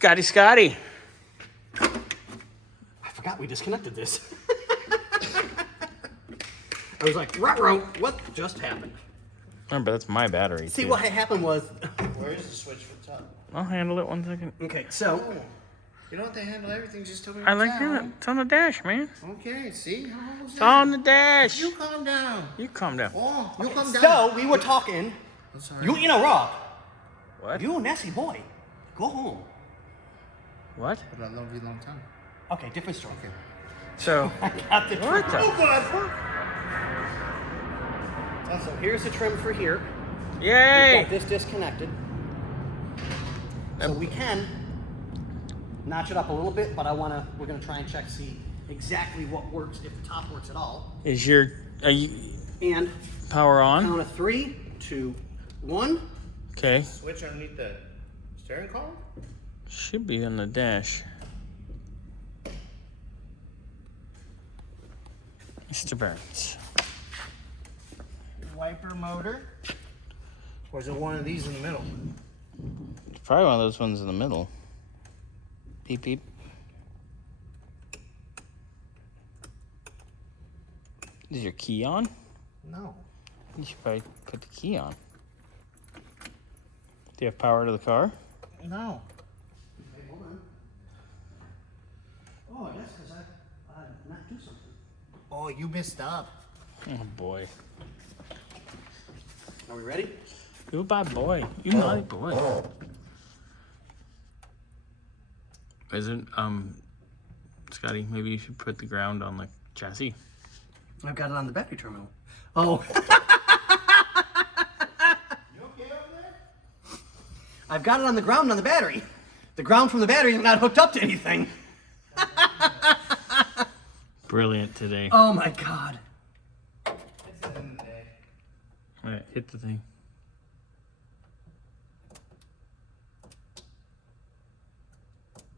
Scotty. I forgot we disconnected this. I was like, ruh-roh, what just happened? Remember, that's my battery. See, too. what had happened was... Where's the switch for the top? I'll handle it 1 second. Okay, so... Oh, you don't have to handle everything, just tell me I like what's that. down. It's on the dash, man. Okay, see? How was It's on the dash. You calm down. You calm down. Oh, you calm down. So, we were talking... I'm sorry. You know, Rob, What? you a nasty boy. Go home. What? But I love you a long time. Okay, different story. Okay. So, I got the trim. what the? So here's the trim for here. We've Yay! got this disconnected. So we can notch it up a little bit, but we're gonna try and check, see exactly what works, if the top works at all. Are you And power on? count of 3, 2, 1. Okay. Switch underneath the steering column? Should be on the dash. Mr. Burns. Wiper motor? Or is it one of these in the middle? It's probably one of those ones in the middle. Beep beep. Is your key on? No. You should probably put the key on. Do you have power to the car? No. Okay, hold on. Oh, I guess because I not do something. Oh, you messed up. Oh boy. Are we ready? You bad boy. You naughty boy. Isn't Scotty, maybe you should put the ground on the chassis. I've got it on the battery terminal. Oh. You okay over there? I've got it on the ground on the battery. The ground from the battery is not hooked up to anything. Brilliant today. Oh my god. It's the end of the day. Alright, hit the thing.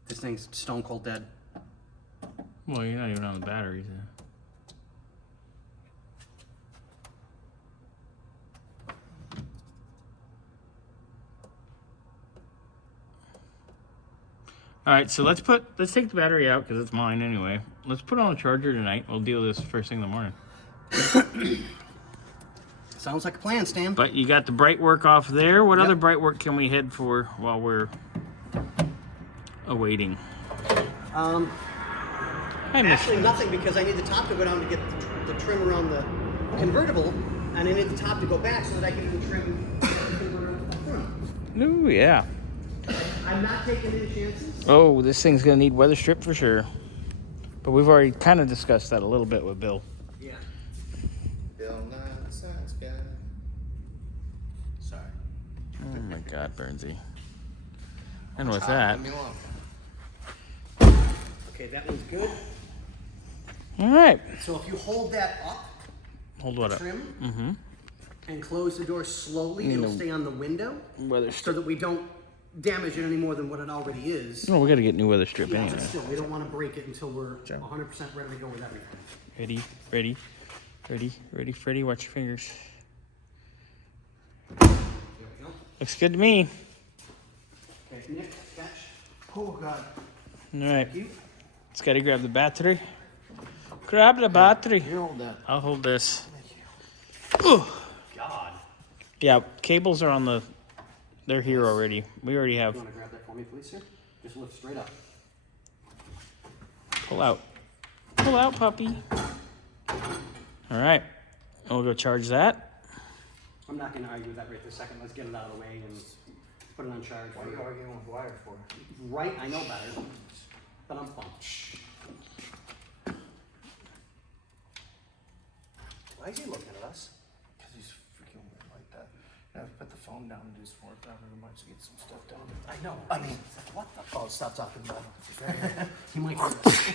This thing's stone cold dead. Well, you're not even on the batteries. All right, so let's take the battery out because it's mine anyway. Let's put it on a charger tonight. We'll deal with this first thing in the morning. Sounds like a plan, Stan. But you got the bright work off there. What other bright work can we head for while we're awaiting? Actually nothing, because I need the top to go down to get the trim around the convertible, and I need the top to go back so that I can even trim the convertible up front. Ooh, yeah. I'm not taking any chances. Oh, this thing's gonna need weather strip for sure. But we've already kind of discussed that a little bit with Bill. Yeah. Bill Nye, the Science Guy. Sorry. Oh my God, Burnsy. And with Top, that, leave me alone. Okay, that one's good. all right. So if you hold that up, Hold what up? trim, Mm-hmm. and close the door slowly, You it'll know, stay on the window, Weather so strip. that we don't damage it any more than what it already is. No, we got to get new weather strip Yeah, anyway. but still, we don't want to break it until we're 100% ready to go with everything. Ready, Freddy. Watch your fingers. There we go. Looks good to me. Okay, Nick, catch. Oh, God. All right. Thank you. Scotty, grab the battery. Grab the battery. You hold that. I'll hold this. Thank you. Ooh. God. Yeah, cables are on the. They're here already. We already have. You want to grab that for me, please, sir? Just lift straight up. Pull out. Pull out, puppy. All right. We'll go charge that. I'm not going to argue with that right this second. Let's get it out of the way and put it on charge. What are you arguing with wire for? Right, I know better, but I'm pumped. Why is he looking at us? Because he's freaking weird like that. I have to put the phone down and do some work. I really might get some stuff done. I know. I mean, What the? oh, stop talking about it. He might hear us.